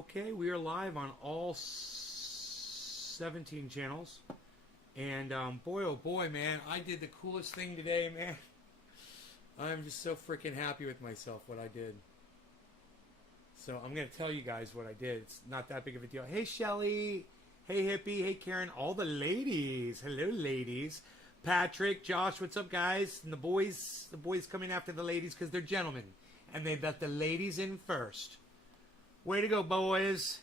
Okay, we are live on all 17 channels. And boy, oh boy, man, I did the coolest thing today, man. I'm just so freaking happy with myself, what I did. So I'm going to tell you guys what I did. It's not that big of a deal. Hey, Shelly. Hey, Hippie. Hey, Karen. All the ladies. Hello, ladies. Patrick, Josh, what's up, guys? And the boys coming after the ladies because they're gentlemen. And they let the ladies in first. Way to go, boys.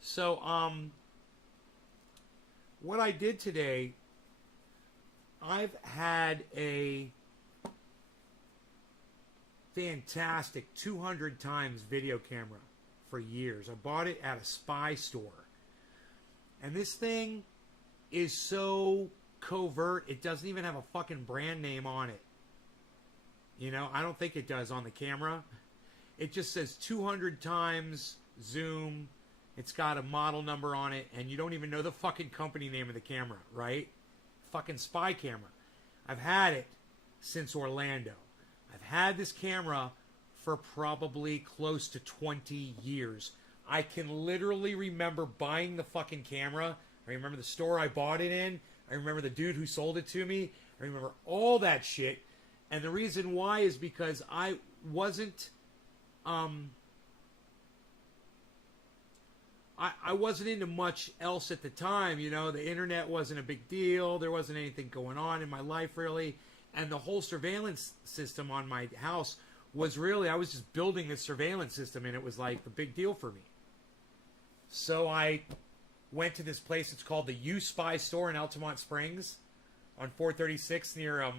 So, what I did today, I've had a fantastic 200 times video camera for years. I bought it at a spy store. And this thing is so covert, it doesn't even have a fucking brand name on it. You know, I don't think it does on the camera. It just says 200 times zoom. It's got a model number on it, and you don't even know the fucking company name of the camera, right? Fucking spy camera. I've had it since Orlando. I've had this camera for probably close to 20 years. I can literally remember buying the fucking camera. I remember the store I bought it in. I remember the dude who sold it to me. I remember all that shit. And the reason why is because I wasn't... I wasn't into much else at the time, you know. The internet wasn't a big deal. There wasn't anything going on in my life, really. And the whole surveillance system on my house was really, I was just building this surveillance system, and it was like the big deal for me. So I went to this place. It's called the U-Spy store in Altamont Springs on 436 near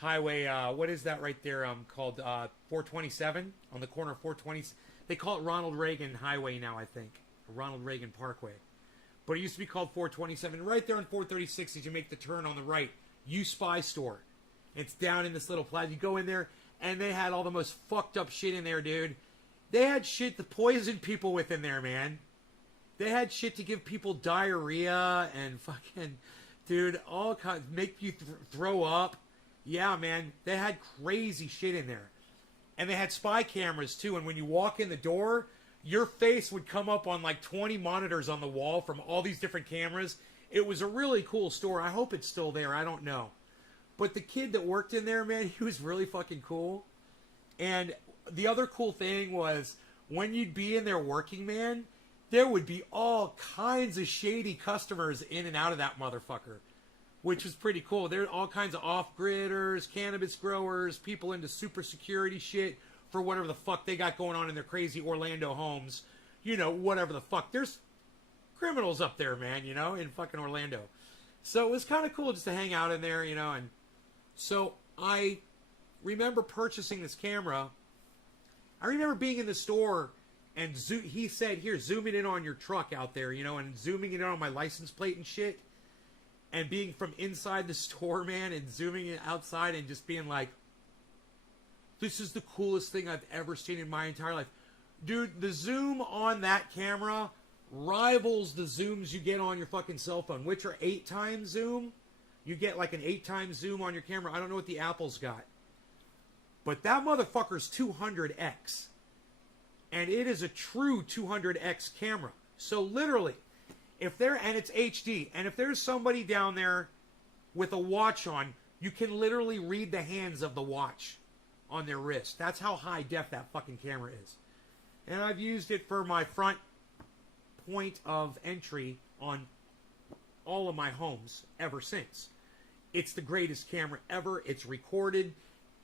Highway, what is that right there, called 427, on the corner of 420. They call it Ronald Reagan Highway now, I think. Ronald Reagan Parkway. But it used to be called 427. Right there on 436 as you make the turn on the right, U-Spy store. It's down in this little plaza. You go in there, and they had all the most fucked up shit in there, dude. They had shit to poison people with in there, man. They had shit to give people diarrhea and fucking, dude, all kinds, make you throw up. Yeah, man, they had crazy shit in there. And they had spy cameras, too. And when you walk in the door, your face would come up on like 20 monitors on the wall from all these different cameras. It was a really cool store. I hope it's still there. I don't know. But the kid that worked in there, man, he was really fucking cool. And the other cool thing was when you'd be in there working, man, there would be all kinds of shady customers in and out of that motherfucker, which was pretty cool. There are all kinds of off-gridders, cannabis growers, people into super security shit for whatever the fuck they got going on in their crazy Orlando homes. You know, whatever the fuck. There's criminals up there, man, you know, in fucking Orlando. So it was kind of cool just to hang out in there, you know. And so I remember purchasing this camera. I remember being in the store and he said, here, zoom it in on your truck out there, you know, and zooming it in on my license plate and shit. And being from inside the store, man, and zooming it outside and just being like, this is the coolest thing I've ever seen in my entire life. Dude, the zoom on that camera rivals the zooms you get on your fucking cell phone, which are 8 times zoom. You get like an 8 times zoom on your camera. I don't know what the Apple's got. But that motherfucker's 200x. And it is a true 200x camera. So literally, and it's HD, and if there's somebody down there with a watch on, you can literally read the hands of the watch on their wrist. That's how high def that fucking camera is. And I've used it for my front point of entry on all of my homes ever since. It's the greatest camera ever. It's recorded.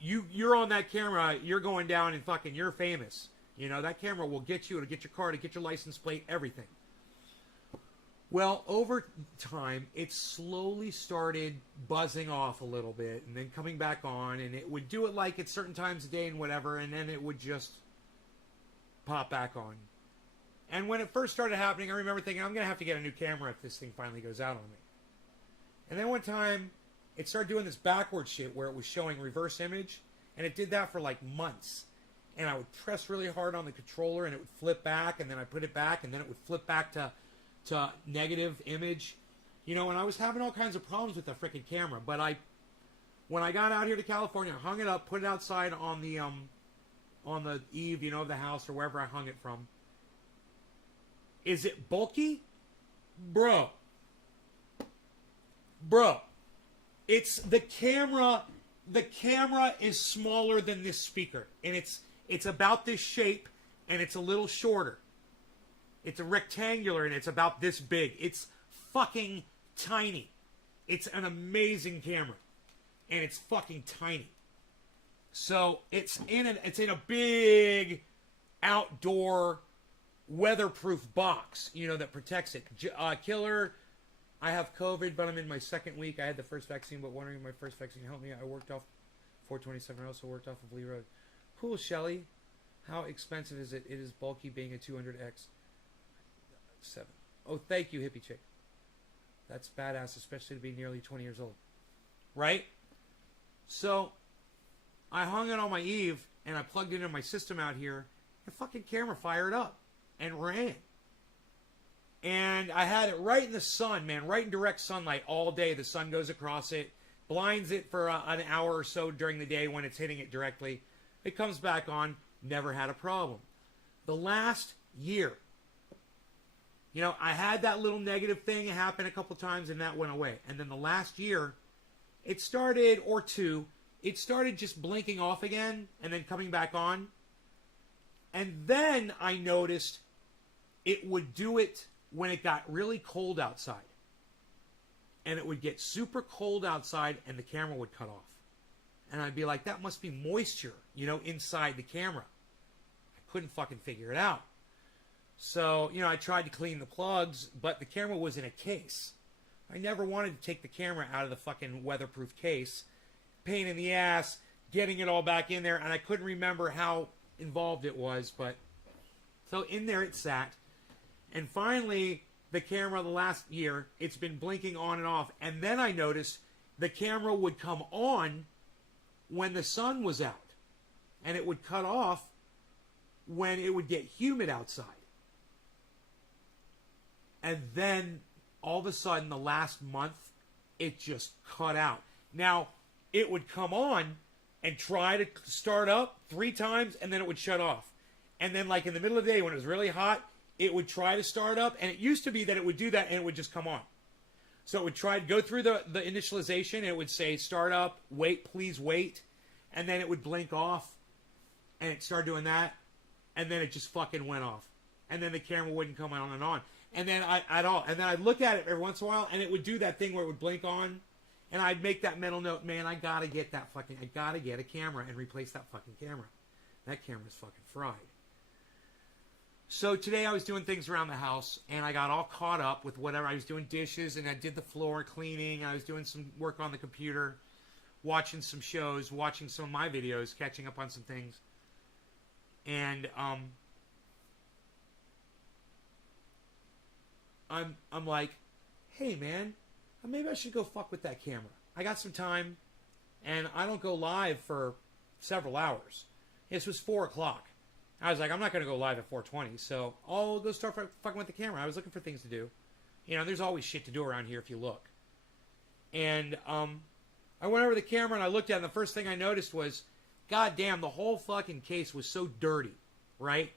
You're on that camera, you're going down and fucking, you're famous. You know, that camera will get you, it'll get your car, to get your license plate, everything. Well, over time, it slowly started buzzing off a little bit and then coming back on, and it would do it like at certain times of day and whatever, and then it would just pop back on. And when it first started happening, I remember thinking, I'm going to have to get a new camera if this thing finally goes out on me. And then one time, it started doing this backward shit where it was showing reverse image, and it did that for like months. And I would press really hard on the controller, and it would flip back, and then I put it back, and then it would flip back to negative image, you know, and I was having all kinds of problems with the freaking camera. But when I got out here to California, I hung it up, put it outside on the on the eave, you know, of the house or wherever I hung it from. Is it bulky? Bro. It's the camera. The camera is smaller than this speaker. And it's about this shape, and it's a little shorter. It's a rectangular, and it's about this big. It's fucking tiny. It's an amazing camera. And it's fucking tiny. So it's in a big outdoor weatherproof box, you know, that protects it. Killer, I have COVID, but I'm in my second week. I had the first vaccine, but wondering if my first vaccine helped me. I worked off 427. I also worked off of Lee Road. Cool, Shelly. How expensive is it? It is bulky, being a 200X. 7. Oh, thank you, hippie chick. That's badass, especially to be nearly 20 years old. Right? So, I hung it on my eave, and I plugged it into my system out here, and fucking camera fired up and ran. And I had it right in the sun, man, right in direct sunlight all day. The sun goes across it, blinds it for an hour or so during the day when it's hitting it directly. It comes back on, never had a problem. The last year, you know, I had that little negative thing happen a couple times, and that went away. And then the last year, it started, or two, it started just blinking off again and then coming back on. And then I noticed it would do it when it got really cold outside. And it would get super cold outside and the camera would cut off. And I'd be like, that must be moisture, you know, inside the camera. I couldn't fucking figure it out. So, you know, I tried to clean the plugs, but the camera was in a case. I never wanted to take the camera out of the fucking weatherproof case. Pain in the ass, getting it all back in there, and I couldn't remember how involved it was, but so in there it sat. And finally, the camera, the last year, it's been blinking on and off. And then I noticed the camera would come on when the sun was out. And it would cut off when it would get humid outside. And then, all of a sudden, the last month, it just cut out. Now, it would come on and try to start up 3 times, and then it would shut off. And then, like, in the middle of the day, when it was really hot, it would try to start up, and it used to be that it would do that, and it would just come on. So it would try to go through the initialization, and it would say, start up, wait, please wait, and then it would blink off, and it started doing that, and then it just fucking went off. And then the camera wouldn't come on and on. And then I'd look at it every once in a while, and it would do that thing where it would blink on, and I'd make that mental note, man, I gotta get a camera and replace that fucking camera. That camera's fucking fried. So today I was doing things around the house, and I got all caught up with whatever. I was doing dishes, and I did the floor cleaning, and I was doing some work on the computer, watching some shows, watching some of my videos, catching up on some things. And I'm like, hey man, maybe I should go fuck with that camera. I got some time, and I don't go live for several hours. This was 4 o'clock. I was like, I'm not going to go live at 4:20, so I'll go start fucking with the camera. I was looking for things to do. You know, there's always shit to do around here if you look. And I went over the camera, and I looked at it, and the first thing I noticed was, god damn, the whole fucking case was so dirty, right?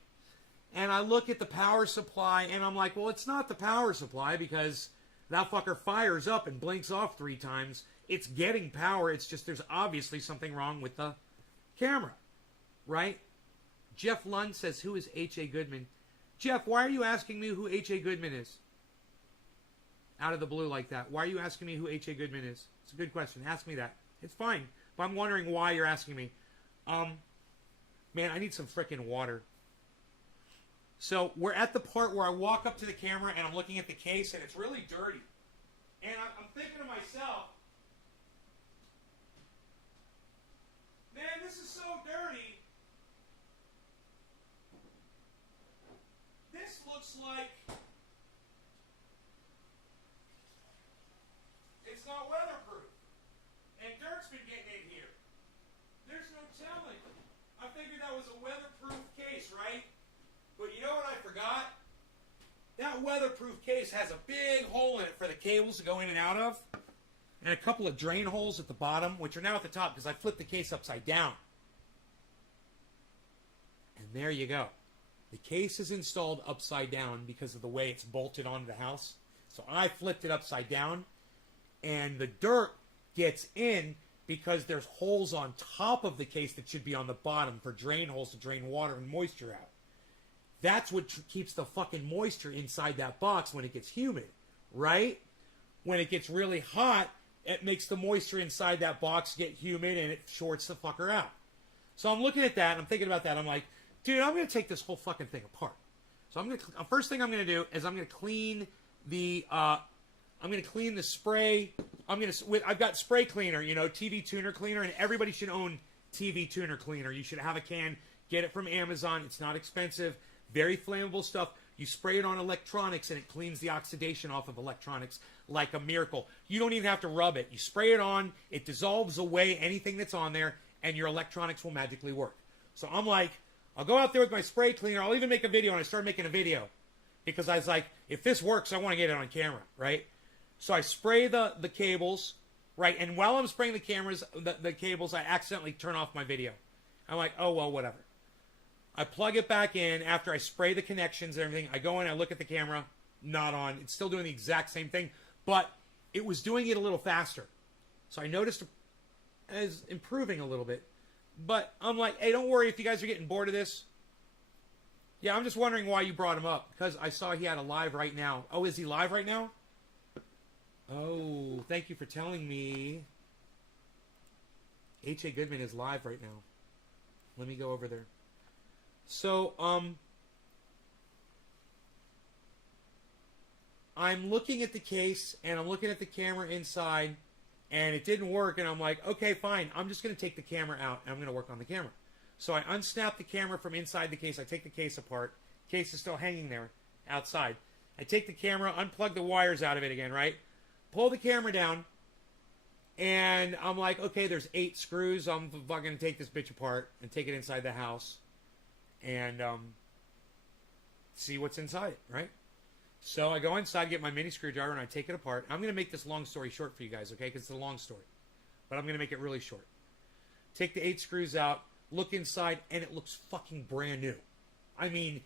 And I look at the power supply, and I'm like, well, it's not the power supply, because that fucker fires up and blinks off 3 times. It's getting power. It's just there's obviously something wrong with the camera, right? Jeff Lund says, who is H.A. Goodman? Jeff, why are you asking me who H.A. Goodman is? Out of the blue like that. Why are you asking me who H.A. Goodman is? It's a good question. Ask me that. It's fine. But I'm wondering why you're asking me. Man, I need some frickin' water. So we're at the part where I walk up to the camera and I'm looking at the case and it's really dirty. And I'm thinking to myself, man, this is so dirty. This looks like it's not weatherproof. And dirt's been getting in here. There's no telling. I figured that was a weatherproof case, right? But you know what I forgot? That weatherproof case has a big hole in it for the cables to go in and out of. And a couple of drain holes at the bottom, which are now at the top because I flipped the case upside down. there you go. The case is installed upside down because of the way it's bolted onto the house. So I flipped it upside down, and the dirt gets in because there's holes on top of the case that should be on the bottom for drain holes to drain water and moisture out. That's what keeps the fucking moisture inside that box when it gets humid, right? When it gets really hot, it makes the moisture inside that box get humid and it shorts the fucker out. So I'm looking at that and I'm thinking about that. I'm like, dude, I'm going to take this whole fucking thing apart. So first thing I'm going to do is I'm going to clean the spray. I've got spray cleaner, TV tuner cleaner, and everybody should own TV tuner cleaner. You should have a can. Get it from Amazon. It's not expensive. Very flammable stuff. You spray it on electronics and it cleans the oxidation off of electronics like a miracle. You don't even have to rub it. You spray it on, it dissolves away anything that's on there, and your electronics will magically work. So I'm like, I'll go out there with my spray cleaner. I'll even make a video, and I started making a video because I was like, if this works, I want to get it on camera, right? So I spray the cables, right? And while I'm spraying the cables, I accidentally turn off my video. I'm like, oh, well, whatever. I plug it back in after I spray the connections and everything. I go in, I look at the camera, not on. It's still doing the exact same thing, but it was doing it a little faster. So I noticed as improving a little bit. But I'm like, hey, don't worry if you guys are getting bored of this. Yeah, I'm just wondering why you brought him up, because I saw he had a live right now. Oh, is he live right now? Oh, thank you for telling me. H.A. Goodman is live right now. Let me go over there. So, I'm looking at the case, and I'm looking at the camera inside, and it didn't work, and I'm like, okay, fine. I'm just going to take the camera out, and I'm going to work on the camera. So I unsnap the camera from inside the case. I take the case apart. Case is still hanging there outside. I take the camera, unplug the wires out of it again, right? Pull the camera down, and I'm like, okay, there's 8 screws. I'm fucking going to take this bitch apart and take it inside the house and see what's inside it, right? So I go inside, get my mini screwdriver, and I take it apart. I'm going to make this long story short for you guys, okay? Because it's a long story. But I'm going to make it really short. Take the 8 screws out, look inside, and it looks fucking brand new. I mean,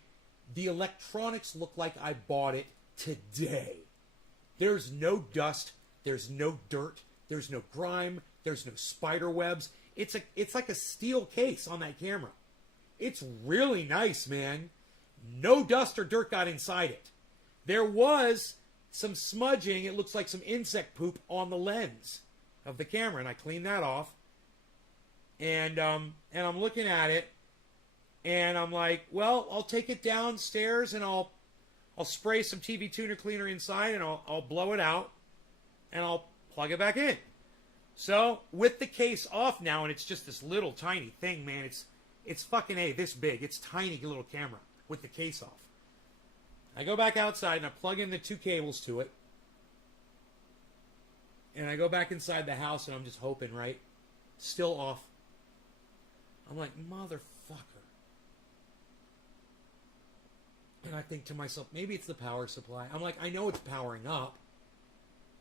the electronics look like I bought it today. There's no dust. There's no dirt. There's no grime. There's no spider webs. It's like a steel case on that camera. It's really nice, man. No dust or dirt got inside it. There was some smudging. It looks like some insect poop on the lens of the camera, and I cleaned that off. And I'm looking at it, and I'm like, well, I'll take it downstairs, and I'll spray some TV tuner cleaner inside, and I'll blow it out, and I'll plug it back in. So with the case off now, and it's just this little tiny thing, man. It's fucking this big. It's tiny little camera with the case off. I go back outside and I plug in the 2 cables to it. And I go back inside the house and I'm just hoping, right? Still off. I'm like, motherfucker. And I think to myself, maybe it's the power supply. I'm like, I know it's powering up.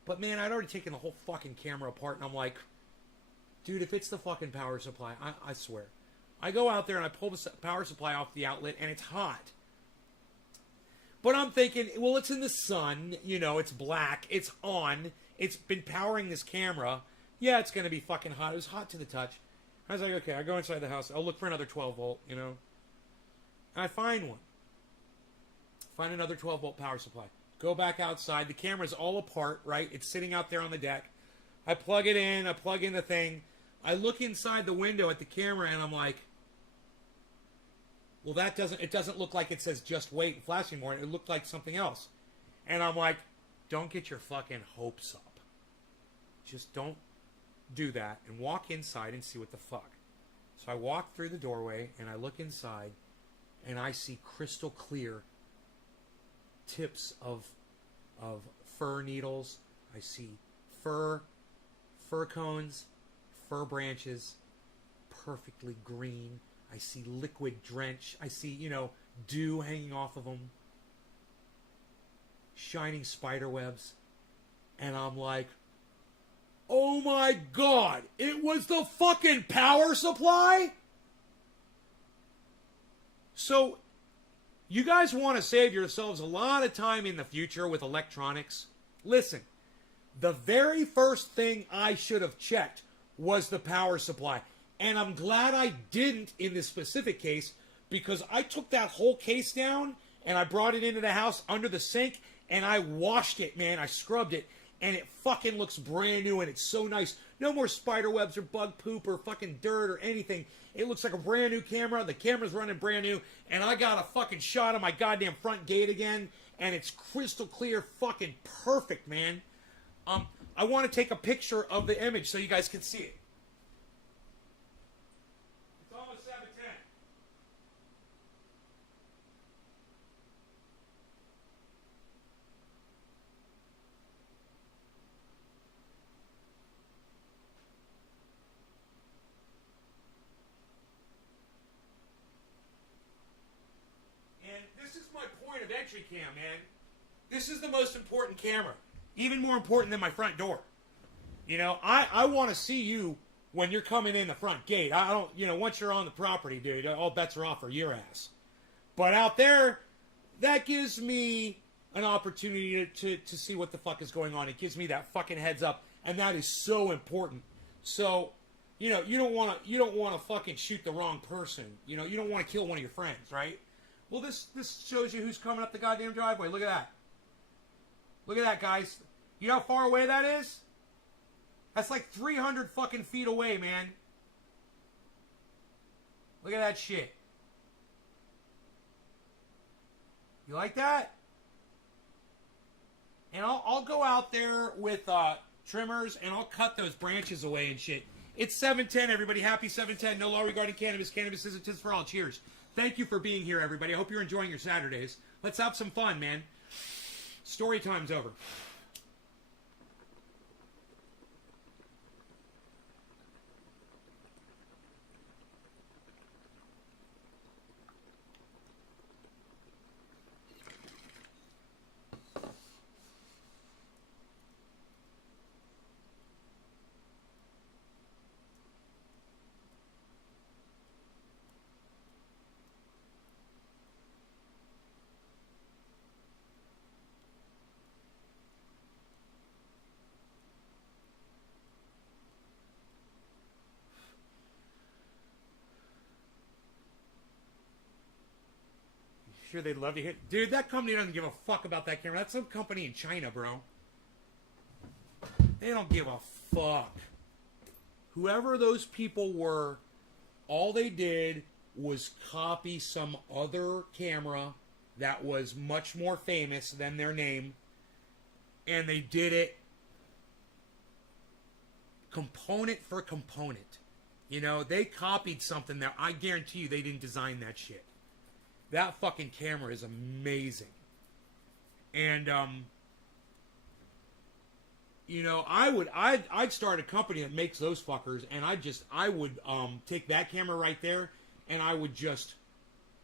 But man, I'd already taken the whole fucking camera apart. And I'm like, dude, if it's the fucking power supply, I swear. I go out there and I pull the power supply off the outlet and it's hot. But I'm thinking, well, it's in the sun. It's black. It's on. It's been powering this camera. Yeah, it's going to be fucking hot. It was hot to the touch. I was like, okay, I go inside the house. I'll look for another 12 volt, And I find one. Find another 12 volt power supply. Go back outside. The camera's all apart, right? It's sitting out there on the deck. I plug it in. I plug in the thing. I look inside the window at the camera and I'm like, well, it doesn't look like it says just wait and flash anymore. It looked like something else. And I'm like, don't get your fucking hopes up. Just don't do that and walk inside and see what the fuck. So I walk through the doorway and I look inside and I see crystal clear tips of fir needles. I see fir cones, fir branches, perfectly green. I see liquid drench. I see, dew hanging off of them. Shining spider webs. And I'm like, oh my God, it was the fucking power supply? So, you guys want to save yourselves a lot of time in the future with electronics? Listen, the very first thing I should have checked was the power supply. And I'm glad I didn't in this specific case, because I took that whole case down and I brought it into the house under the sink and I washed it, man. I scrubbed it and it fucking looks brand new and it's so nice. No more spider webs or bug poop or fucking dirt or anything. It looks like a brand new camera. The camera's running brand new and I got a fucking shot of my goddamn front gate again and it's crystal clear, fucking perfect, man. I want to take a picture of the image so you guys can see it. It's almost 7:10. And this is my point of entry cam, man. This is the most important camera. Even more important than my front door. You know, I want to see you when you're coming in the front gate. I don't, you know, once you're on the property, dude, all bets are off for your ass. But out there, that gives me an opportunity to see what the fuck is going on. It gives me that fucking heads up, and that is so important. So, you know, you don't want to fucking shoot the wrong person. You know, you don't want to kill one of your friends, right? Well, this shows you who's coming up the goddamn driveway. Look at that. Look at that, guys. You know how far away that is? That's like 300 fucking feet away, man. Look at that shit. You like that? And I'll go out there with trimmers and I'll cut those branches away and shit. It's 7:10, everybody. Happy 7:10. No law regarding cannabis. Cannabis is a tis for all. Cheers. Thank you for being here, everybody. I hope you're enjoying your Saturdays. Let's have some fun, man. Story time's over. Sure, they'd love to hear. Dude, that company doesn't give a fuck about that camera. That's some company in China, bro. They don't give a fuck. Whoever those people were, all they did was copy some other camera that was much more famous than their name, and they did it component for component. You know, they copied something that I guarantee you they didn't design that shit. That fucking camera is amazing. And, you know, I'd start a company that makes those fuckers, and I would take that camera right there, and I would just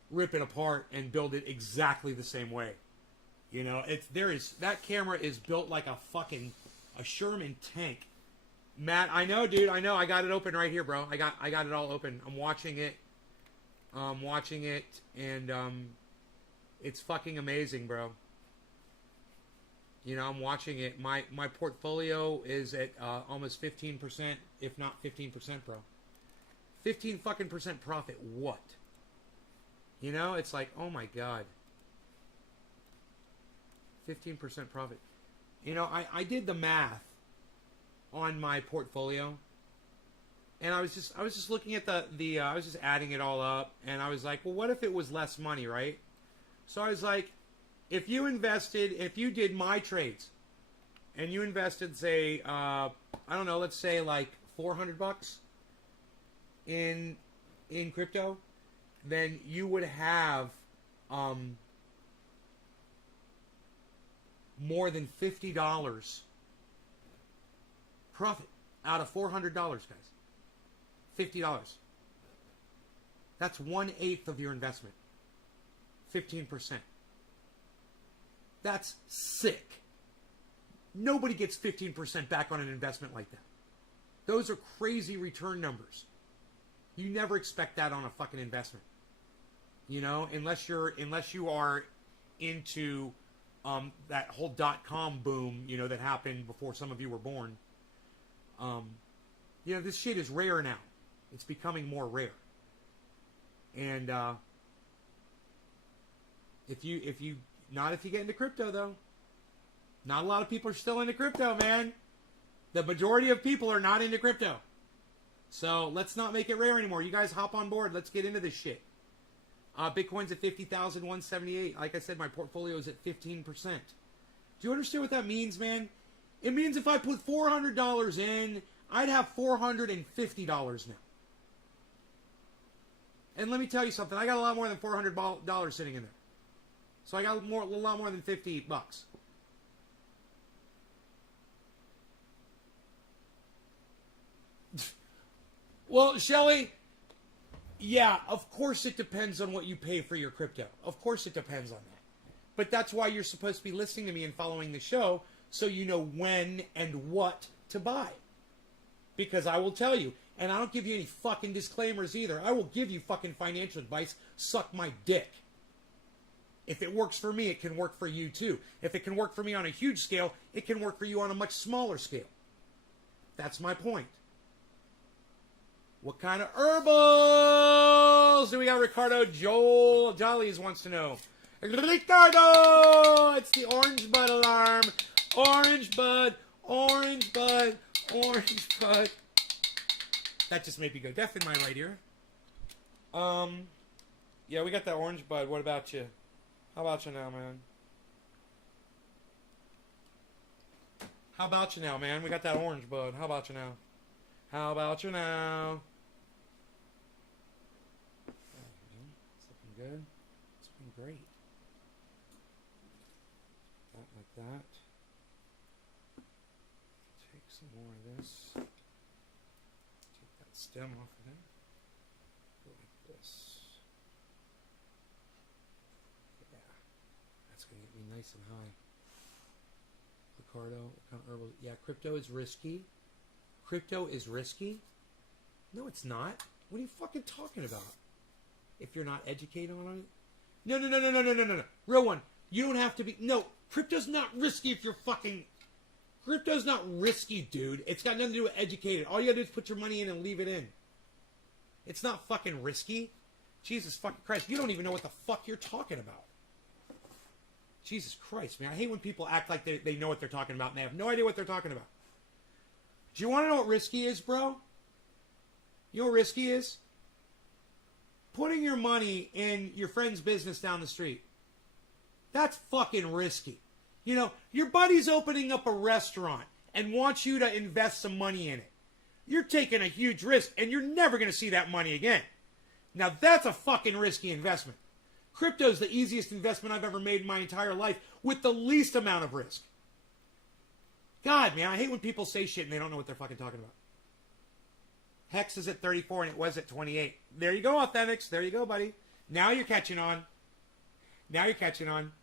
rip it apart and build it exactly the same way. You know, that camera is built like a Sherman tank. Matt, I know, dude, I know. I got it open right here, bro. I got it all open. I'm watching it. And it's fucking amazing, bro. You know, I'm watching it. My portfolio is at almost 15%, if not 15%, bro. 15 fucking percent profit. What? You know, it's like, oh my god. 15% profit. You know, I did the math on my portfolio. And I was just looking at I was just adding it all up, and I was like, well, what if it was less money, right? So I was like, if you did my trades, and you invested, say, I don't know, let's say like $400 in crypto, then you would have more than $50 profit out of $400, guys. $50. That's 1/8 of your investment. 15%. That's sick. Nobody gets 15% back on an investment like that. Those are crazy return numbers. You never expect that on a fucking investment. You know, unless you are into that whole .com boom, you know, that happened before some of you were born. You know, this shit is rare now. It's becoming more rare. And if you get into crypto though, not a lot of people are still into crypto, man. The majority of people are not into crypto. So let's not make it rare anymore. You guys hop on board. Let's get into this shit. Bitcoin's at 50,178. Like I said, my portfolio is at 15%. Do you understand what that means, man? It means if I put $400 in, I'd have $450 now. And let me tell you something. I got a lot more than $400 sitting in there. So I got a lot more than 50 bucks. Well, Shelly, yeah, of course it depends on what you pay for your crypto. Of course it depends on that. But that's why you're supposed to be listening to me and following the show so you know when and what to buy. Because I will tell you, and I don't give you any fucking disclaimers either. I will give you fucking financial advice. Suck my dick. If it works for me, it can work for you too. If it can work for me on a huge scale, it can work for you on a much smaller scale. That's my point. What kind of herbals do we got? Ricardo Jollies wants to know. Ricardo! It's the orange bud alarm. Orange bud, orange bud, orange bud. That just made me go deaf in my right ear. Yeah, we got that orange bud. What about you? How about you now, man? How about you now, man? We got that orange bud. How about you now? How about you now? It's looking good. It's looking great. That like that. Take some more of this. Take that stem off of there. Go like this. Yeah. That's going to get me nice and high. Ricardo, what kind of herbal? Yeah, crypto is risky. Crypto is risky? No, it's not. What are you fucking talking about? If you're not educated on it? No. Real one. You don't have to be... No, crypto's not risky if you're fucking... Crypto's not risky, dude. It's got nothing to do with educated. All you gotta do is put your money in and leave it in. It's not fucking risky. Jesus fucking Christ. You don't even know what the fuck you're talking about. Jesus Christ, man. I hate when people act like they know what they're talking about and they have no idea what they're talking about. Do you want to know what risky is, bro? You know what risky is? Putting your money in your friend's business down the street. That's fucking risky. You know, your buddy's opening up a restaurant and wants you to invest some money in it. You're taking a huge risk and you're never going to see that money again. Now that's a fucking risky investment. Crypto's the easiest investment I've ever made in my entire life with the least amount of risk. God, man, I hate when people say shit and they don't know what they're fucking talking about. Hex is at 34 and it was at 28. There you go, Authentics. There you go, buddy. Now you're catching on. Now you're catching on.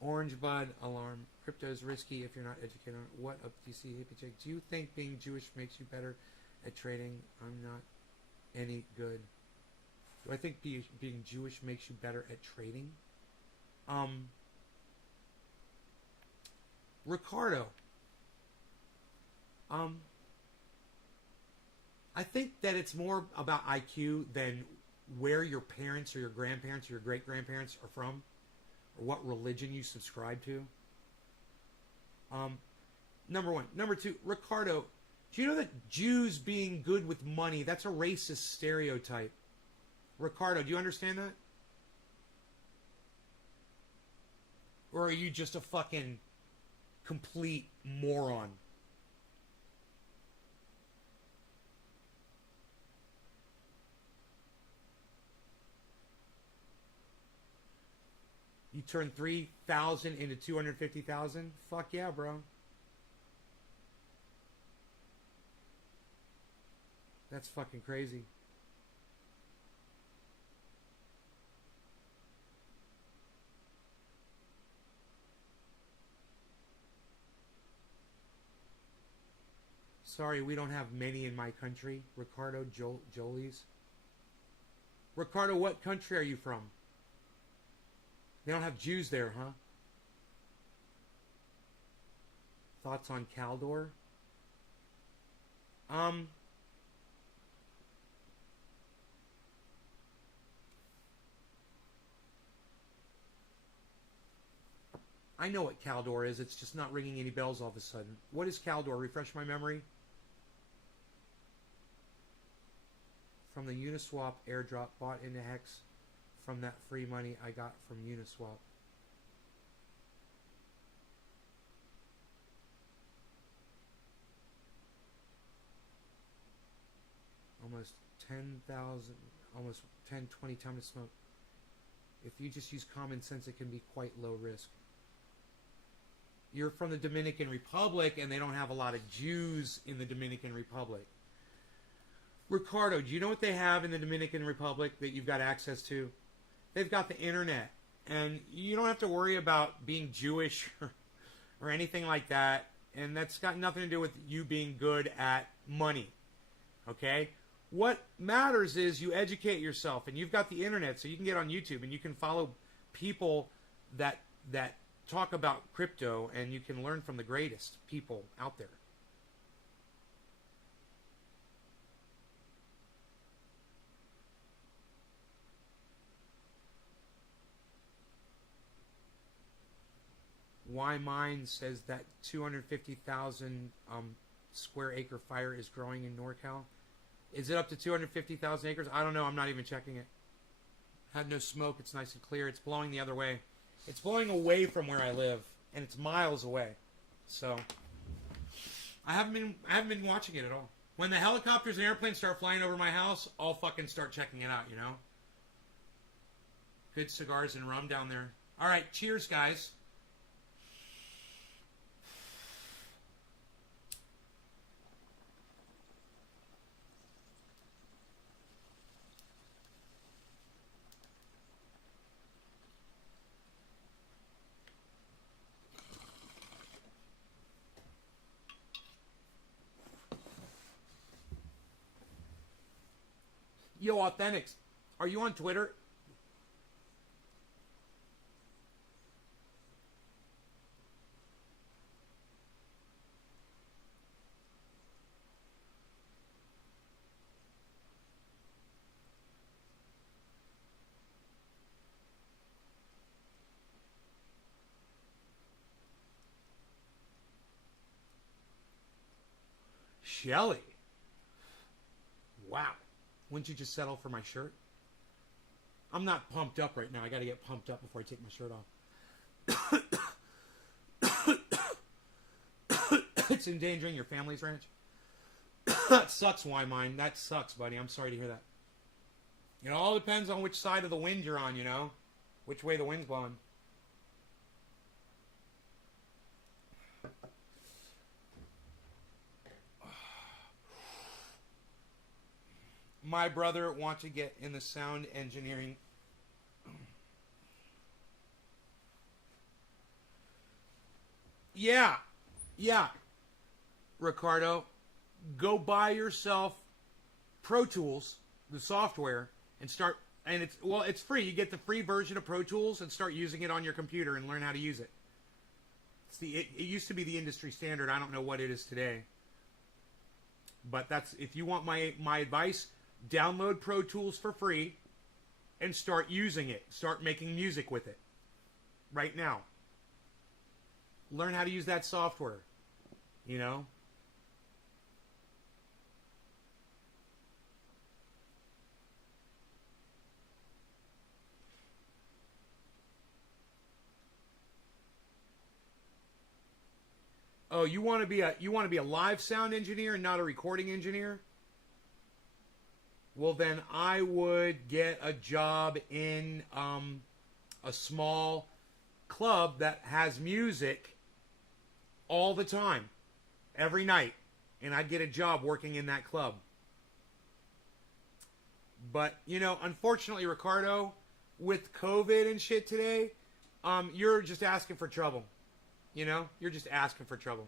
Orange bud alarm. Crypto is risky if you're not educated on it. What up, DC Hippie Chick? Do you think being Jewish makes you better at trading? I'm not any good. Do I think being Jewish makes you better at trading? Ricardo. I think that it's more about IQ than where your parents or your grandparents or your great-grandparents are from or what religion you subscribe to. Number one. Number two, Ricardo, do you know that Jews being good with money, that's a racist stereotype? Ricardo, do you understand that? Or are you just a fucking complete moron? You turn 3,000 into 250,000? Fuck yeah, bro. That's fucking crazy. Sorry, we don't have many in my country. Ricardo Jolies. Ricardo, what country are you from? They don't have Jews there, huh? Thoughts on Caldor? I know what Caldor is. It's just not ringing any bells all of a sudden. What is Caldor? Refresh my memory. From the Uniswap airdrop bought into Hex from that free money I got from Uniswap. Almost 10,000, almost 10, 20 times smoke. If you just use common sense, it can be quite low risk. You're from the Dominican Republic, and they don't have a lot of Jews in the Dominican Republic. Ricardo, do you know what they have in the Dominican Republic that you've got access to? They've got the internet, and you don't have to worry about being Jewish or anything like that, and that's got nothing to do with you being good at money, okay? What matters is you educate yourself, and you've got the internet, so you can get on YouTube, and you can follow people that talk about crypto, and you can learn from the greatest people out there. Why Mine says that 250,000 square acre fire is growing in NorCal. Is it up to 250,000 acres? I don't know. I'm not even checking it. Had no smoke. It's nice and clear. It's blowing the other way. It's blowing away from where I live, and it's miles away. So I haven't been watching it at all. When the helicopters and airplanes start flying over my house, I'll fucking start checking it out, you know? Good cigars and rum down there. All right, cheers, guys. Yo, Authentics, are you on Twitter? Shelly. Wow. Wouldn't you just settle for my shirt? I'm not pumped up right now. I got to get pumped up before I take my shirt off. It's endangering your family's ranch. That sucks, Why Mine. That sucks, buddy. I'm sorry to hear that. It all depends on which side of the wind you're on, you know? Which way the wind's blowing. My brother wants to get in the sound engineering. Yeah. Ricardo, go buy yourself Pro Tools, the software, and start. And it's free. You get the free version of Pro Tools and start using it on your computer and learn how to use it. It used to be the industry standard. I don't know what it is today. But that's, if you want my advice, download Pro Tools for free and start using it. Start making music with it right now. Learn how to use that software, you know? Oh, you want to be a live sound engineer and not a recording engineer? Well, then I would get a job in a small club that has music all the time, every night, and I'd get a job working in that club. But, you know, unfortunately, Ricardo, with COVID and shit today, you're just asking for trouble. You know, you're just asking for trouble.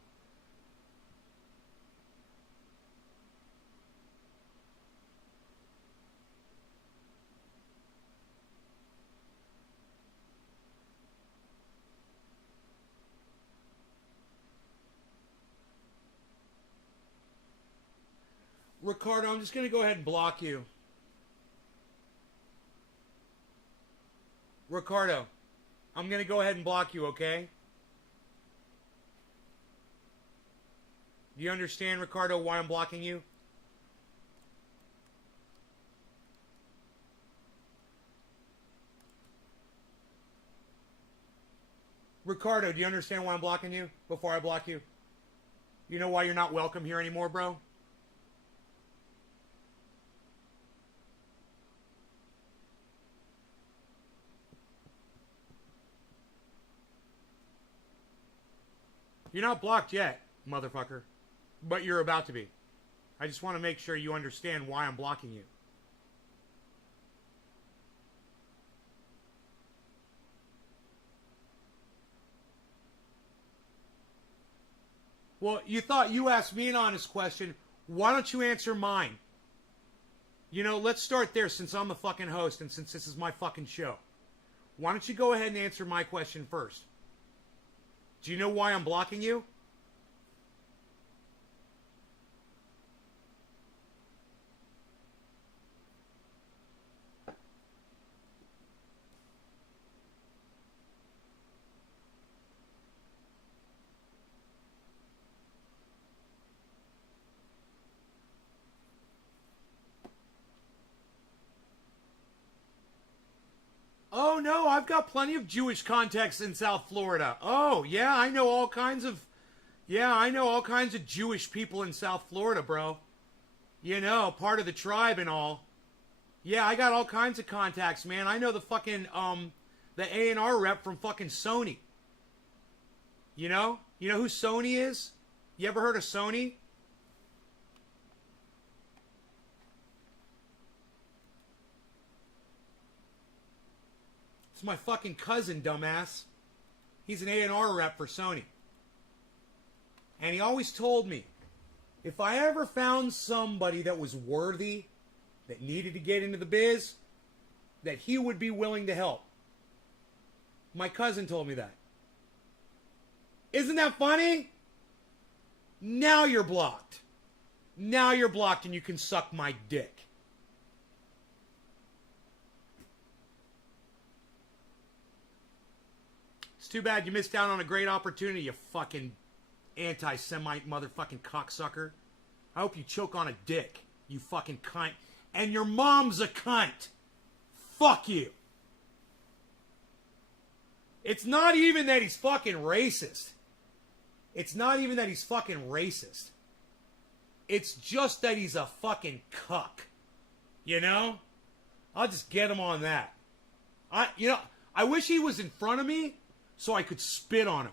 Ricardo, I'm just going to go ahead and block you. Ricardo, I'm going to go ahead and block you, okay? Do you understand, Ricardo, why I'm blocking you? Ricardo, do you understand why I'm blocking you before I block you? You know why you're not welcome here anymore, bro? You're not blocked yet, motherfucker. But you're about to be. I just want to make sure you understand why I'm blocking you. Well, you thought you asked me an honest question. Why don't you answer mine? You know, let's start there since I'm the fucking host and since this is my fucking show. Why don't you go ahead and answer my question first? Do you know why I'm blocking you? Oh, no, I've got plenty of Jewish contacts in South Florida. Oh, yeah, I know all kinds of... Yeah, I know all kinds of Jewish people in South Florida, bro. You know, part of the tribe and all. Yeah, I got all kinds of contacts, man. I know the fucking, the A&R rep from fucking Sony. You know? You know who Sony is? You ever heard of Sony? It's my fucking cousin, dumbass. He's an A&R rep for Sony. And he always told me, if I ever found somebody that was worthy, that needed to get into the biz, that he would be willing to help. My cousin told me that. Isn't that funny? Now you're blocked. Now you're blocked and you can suck my dick. It's too bad you missed out on a great opportunity, you fucking anti-Semite motherfucking cocksucker. I hope you choke on a dick, you fucking cunt. And your mom's a cunt. Fuck you. It's not even that he's fucking racist. It's not even that he's fucking racist. It's just that he's a fucking cuck. You know? I'll just get him on that. I wish he was in front of me so I could spit on him.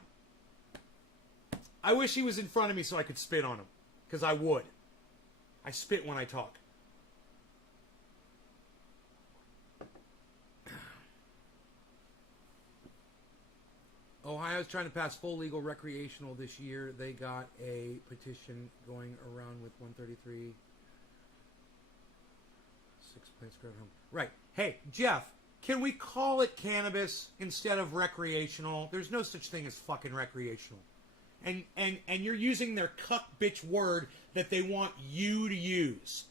I wish he was in front of me so I could spit on him. Because I would. I spit when I talk. Ohio's trying to pass full legal recreational this year. They got a petition going around with 133. 6 plants grown home. Right. Hey, Jeff, can we call it cannabis instead of recreational? There's no such thing as fucking recreational. And you're using their cuck bitch word that they want you to use.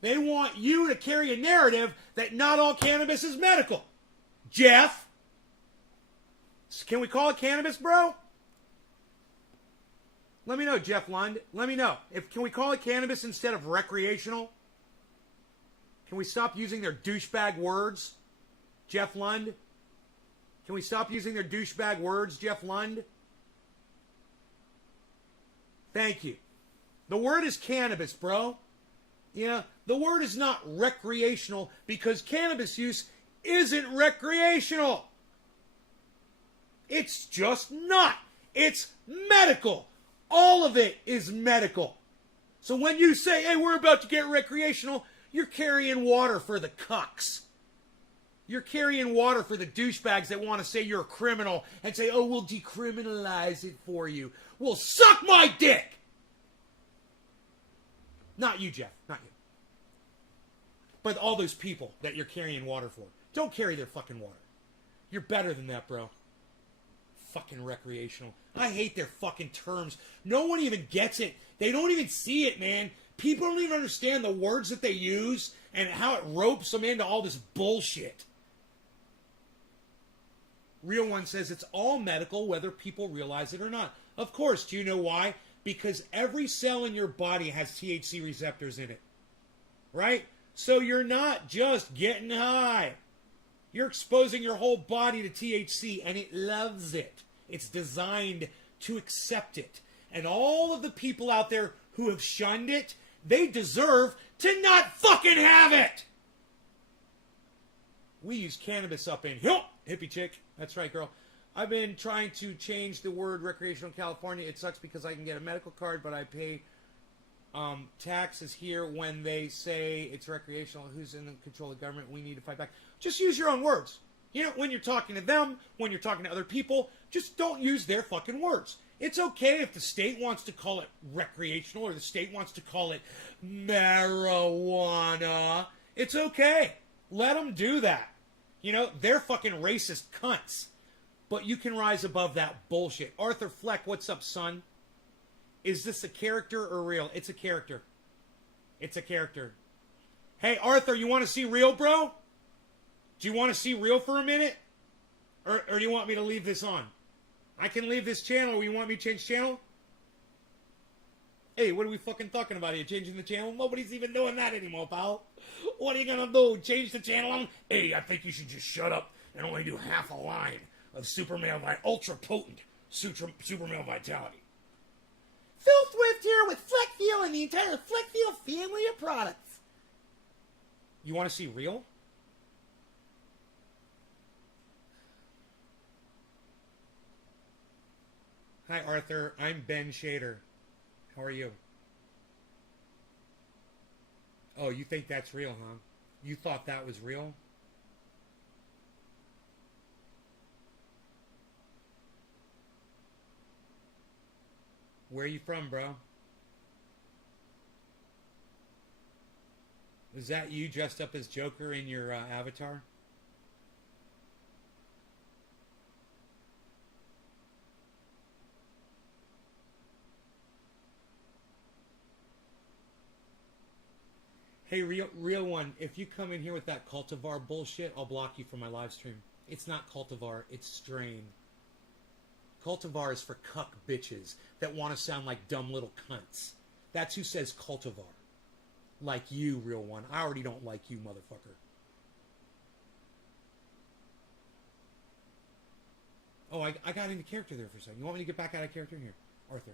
They want you to carry a narrative that not all cannabis is medical. Jeff? Can we call it cannabis, bro? Let me know, Jeff Lund. Let me know. Can we call it cannabis instead of recreational? Can we stop using their douchebag words, Jeff Lund? Can we stop using their douchebag words, Jeff Lund? Thank you. The word is cannabis, bro. Yeah, the word is not recreational because cannabis use isn't recreational. It's just not. It's medical. All of it is medical. So when you say, hey, we're about to get recreational, you're carrying water for the cucks. You're carrying water for the douchebags that want to say you're a criminal and say, oh, we'll decriminalize it for you. Well, suck my dick! Not you, Jeff. Not you. But all those people that you're carrying water for. Don't carry their fucking water. You're better than that, bro. Fucking recreational. I hate their fucking terms. No one even gets it. They don't even see it, man. People don't even understand the words that they use and how it ropes them into all this bullshit. Real One says it's all medical, whether people realize it or not. Of course. Do you know why? Because every cell in your body has THC receptors in it. Right? So you're not just getting high. You're exposing your whole body to THC, and it loves it. It's designed to accept it. And all of the people out there who have shunned it, they deserve to not fucking have it. We use cannabis up in here. Hippie chick. That's right, girl. I've been trying to change the word recreational in California. It sucks because I can get a medical card, but I pay taxes here when they say it's recreational. Who's in the control of the government? We need to fight back. Just use your own words. You know, when you're talking to them, when you're talking to other people, just don't use their fucking words. It's okay if the state wants to call it recreational or the state wants to call it marijuana. It's okay. Let them do that. You know, they're fucking racist cunts. But you can rise above that bullshit. Arthur Fleck, what's up, son? Is this a character or real? It's a character. It's a character. Hey, Arthur, you want to see real, bro? Do you want to see real for a minute? Or do you want me to leave this on? I can leave this channel. Or you want me to change channel? Hey, what are we fucking talking about here? Changing the channel? Nobody's even doing that anymore, pal. What are you gonna do? Change the channel? Hey, I think you should just shut up and only do half a line of super male ultra potent super male vitality. Phil Swift here with Fleckfield and the entire Fleckfield family of products. You want to see real? Hi, Arthur. I'm Ben Shader. How are you? Oh, you think that's real, huh? You thought that was real? Where are you from, bro? Is that you dressed up as Joker in your avatar? Hey, real one, if you come in here with that cultivar bullshit, I'll block you from my live stream. It's not cultivar, it's strain. Cultivar is for cuck bitches that want to sound like dumb little cunts. That's who says cultivar. Like you, real one. I already don't like you, motherfucker. Oh, I got into character there for a second. You want me to get back out of character here? Arthur.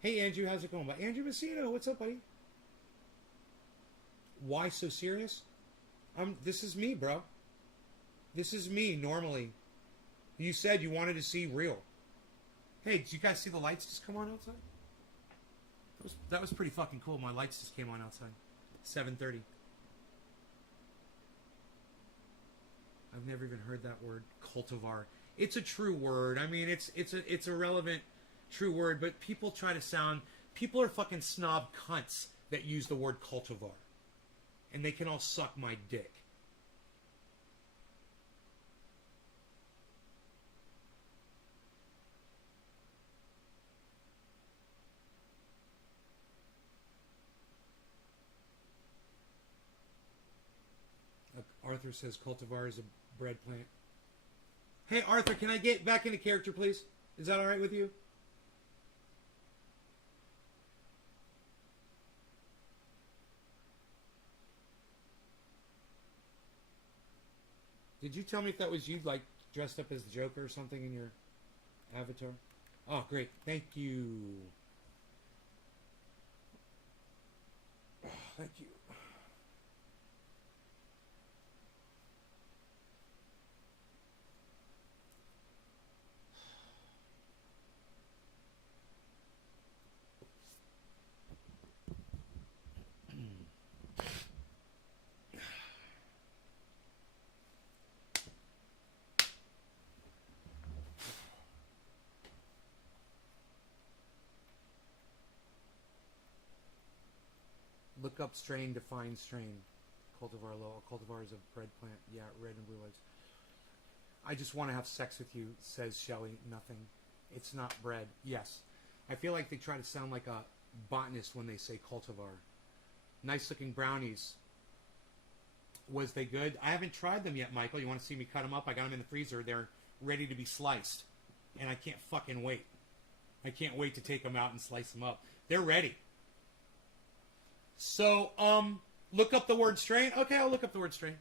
Hey, Andrew, how's it going? Andrew Messina, what's up, buddy? Why so serious? This is me, bro. This is me, normally. You said you wanted to see real. Hey, did you guys see the lights just come on outside? That was pretty fucking cool. My lights just came on outside. 7:30. I've never even heard that word, cultivar. It's a true word. I mean, it's a relevant, true word. But people try to sound. People are fucking snob cunts that use the word cultivar, and they can all suck my dick. Arthur says cultivar is a bread plant. Hey, Arthur, can I get back into character, please? Is that all right with you? Did you tell me if that was you, like, dressed up as the Joker or something in your avatar? Oh, great. Thank you. Oh, thank you. Look up strain, define strain. Cultivar low. Cultivar is a bread plant. Yeah, red and blue lights. I just want to have sex with you, says Shelly. Nothing. It's not bread. Yes. I feel like they try to sound like a botanist when they say cultivar. Nice looking brownies. Was they good? I haven't tried them yet, Michael. You want to see me cut them up? I got them in the freezer. They're ready to be sliced. And I can't fucking wait. I can't wait to take them out and slice them up. They're ready. So, look up the word strain. Okay, I'll look up the word strain.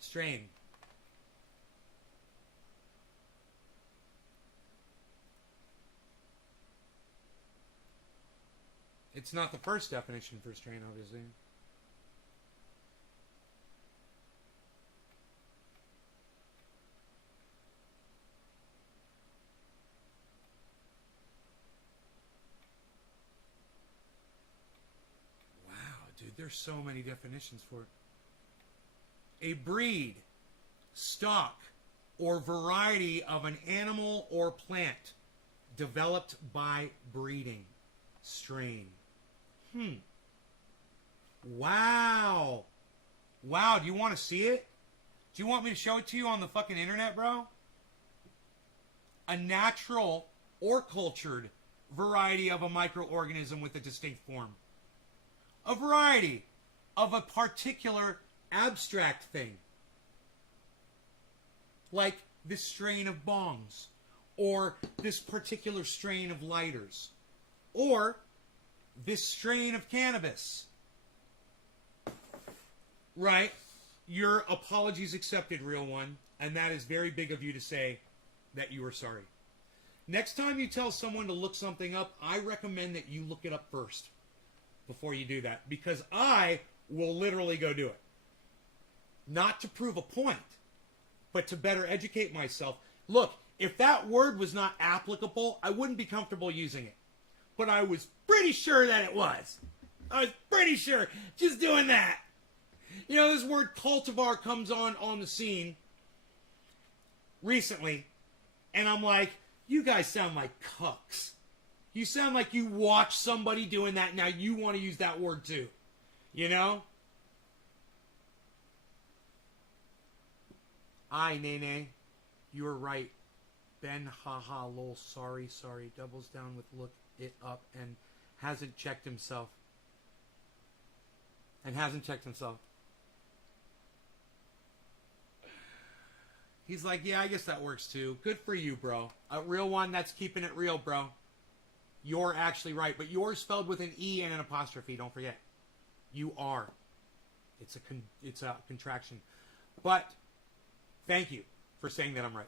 Strain. It's not the first definition for strain, obviously. Wow, dude, there's so many definitions for it. A breed, stock, or variety of an animal or plant developed by breeding. Strain. Wow. Wow, do you want to see it? Do you want me to show it to you on the fucking internet, bro? A natural or cultured variety of a microorganism with a distinct form. A variety of a particular abstract thing. Like this strain of bongs. Or this particular strain of lighters. Or this strain of cannabis. Right? Your apologies accepted, real one. And that is very big of you to say that you are sorry. Next time you tell someone to look something up, I recommend that you look it up first before you do that. Because I will literally go do it. Not to prove a point, but to better educate myself. Look, if that word was not applicable, I wouldn't be comfortable using it. But I was pretty sure that it was. I was pretty sure. Just doing that. You know, this word cultivar comes on the scene recently. And I'm like, you guys sound like cucks. You sound like you watch somebody doing that. Now you want to use that word too. You know? Aye, Nene. You were right. Ben, haha, lol, sorry. Doubles down with look it up and hasn't checked himself. He's like, yeah, I guess that works too. Good for you, bro. A real one that's keeping it real, bro. You're actually right. But you're spelled with an E and an apostrophe. Don't forget. You are. It's a contraction. But thank you for saying that I'm right.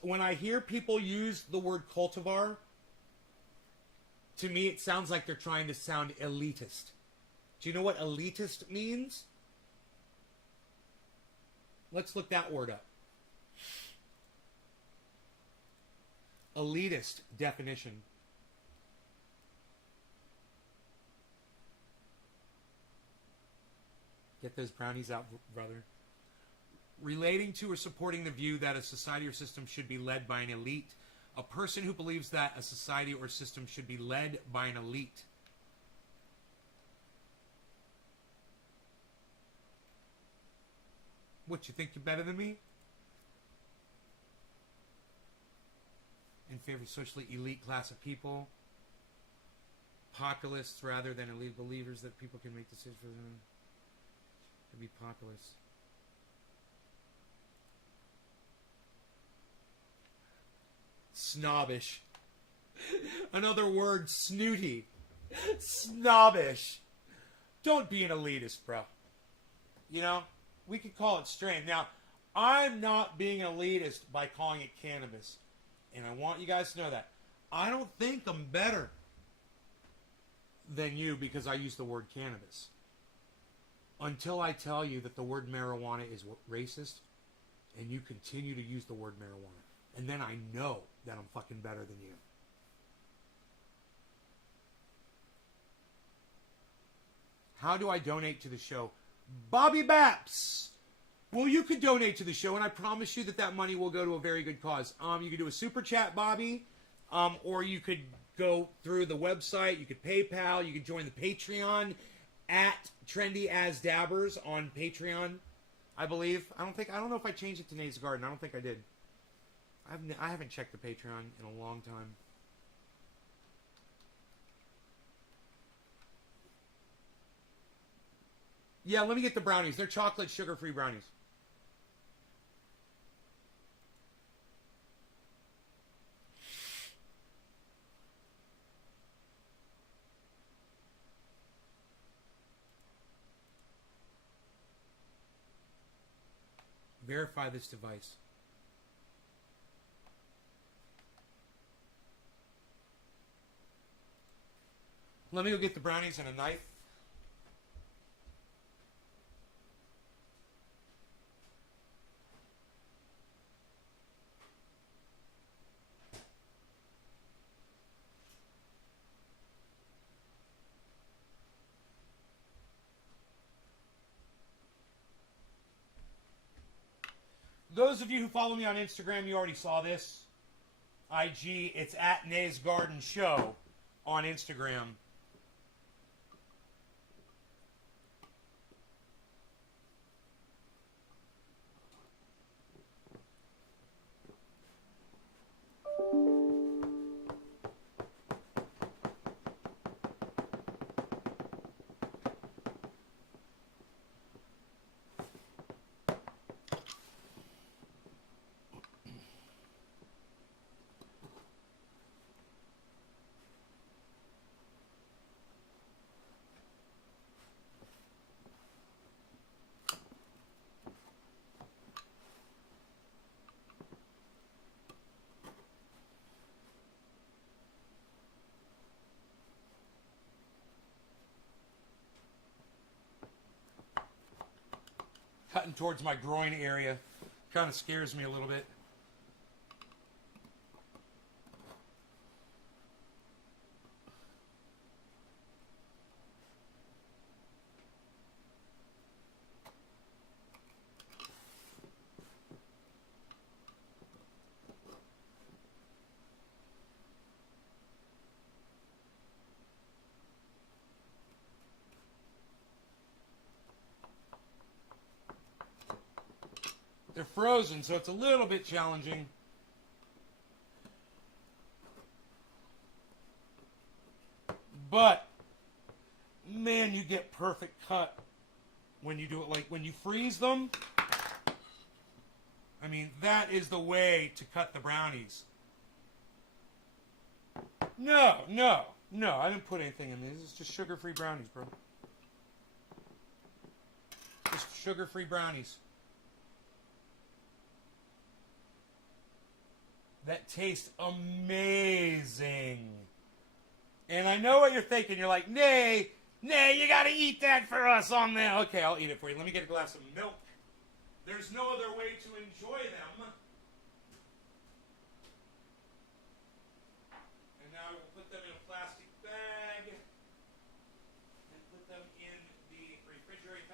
When I hear people use the word cultivar, to me it sounds like they're trying to sound elitist. Do you know what elitist means? Let's look that word up. Elitist definition. Get those brownies out, brother. Relating to or supporting the view that a society or system should be led by an elite. A person who believes that a society or system should be led by an elite. What, you think you're better than me? In favor of socially elite class of people. Populists rather than elite believers that people can make decisions for them. To be populist. Snobbish. Another word, snooty. Snobbish. Don't be an elitist, bro. You know, we could call it strain. Now, I'm not being an elitist by calling it cannabis. And I want you guys to know that. I don't think I'm better than you because I use the word cannabis. Until I tell you that the word marijuana is racist, and you continue to use the word marijuana. And then I know that I'm fucking better than you. How do I donate to the show? Bobby Baps! Well, you could donate to the show, and I promise you that money will go to a very good cause. You could do a super chat, Bobby, or you could go through the website. You could PayPal. You could join the Patreon at Trendy As Dabbers on Patreon. I believe. I don't know if I changed it to Nate's Garden. I don't think I did. I haven't checked the Patreon in a long time. Yeah, let me get the brownies. They're chocolate sugar-free brownies. Verify this device. Let me go get the brownies and a knife. Those of you who follow me on Instagram, you already saw this. IG, it's at Nays Garden Show on Instagram. Cutting towards my groin area. Kind of scares me a little bit. They're frozen, so it's a little bit challenging. But, man, you get perfect cut when you do it. Like, when you freeze them, I mean, that is the way to cut the brownies. No, I didn't put anything in these. It's just sugar-free brownies, bro. Just sugar-free brownies. That tastes amazing. And I know what you're thinking. You're like, Nay, you gotta eat that for us on there. Okay, I'll eat it for you. Let me get a glass of milk. There's no other way to enjoy them. And now we'll put them in a plastic bag and put them in the refrigerator.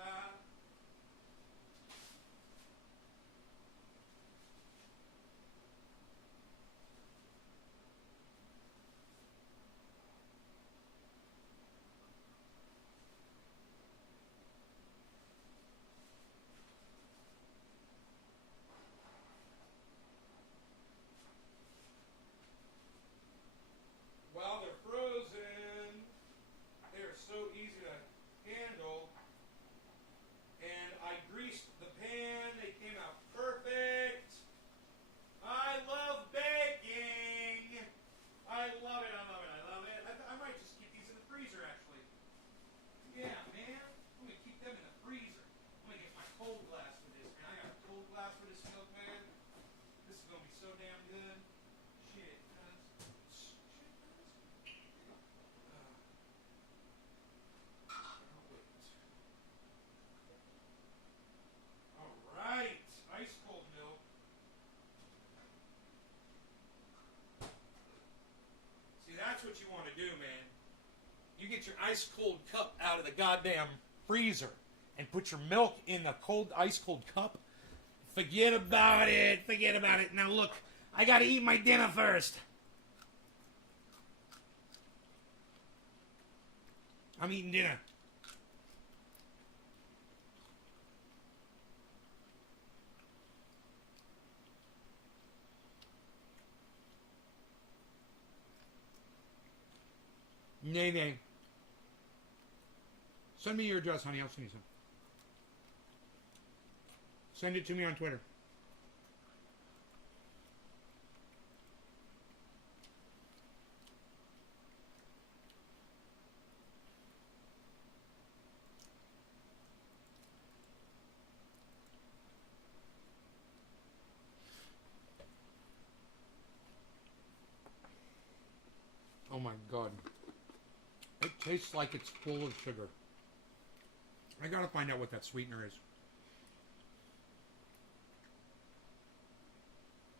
While they're frozen, they're so easy to handle. And I greased the pan. They came out perfect. I love baking. I love it. I might just keep these in the freezer, actually. Yeah, man. I'm going to keep them in the freezer. I'm going to get my cold glass for this, man. I got a cold glass for this milk, man. This is going to be so damn good. Shit, cuz. Alright, ice cold milk. See, that's what you want to do, man. You get your ice cold cup out of the goddamn freezer and put your milk in a cold, ice cold cup. Forget about it. Now look, I gotta eat my dinner first. I'm eating dinner. Nay, nay. Send me your address, honey. I'll send you some. Send it to me on Twitter. Oh my god. It tastes like it's full of sugar. I gotta find out what that sweetener is.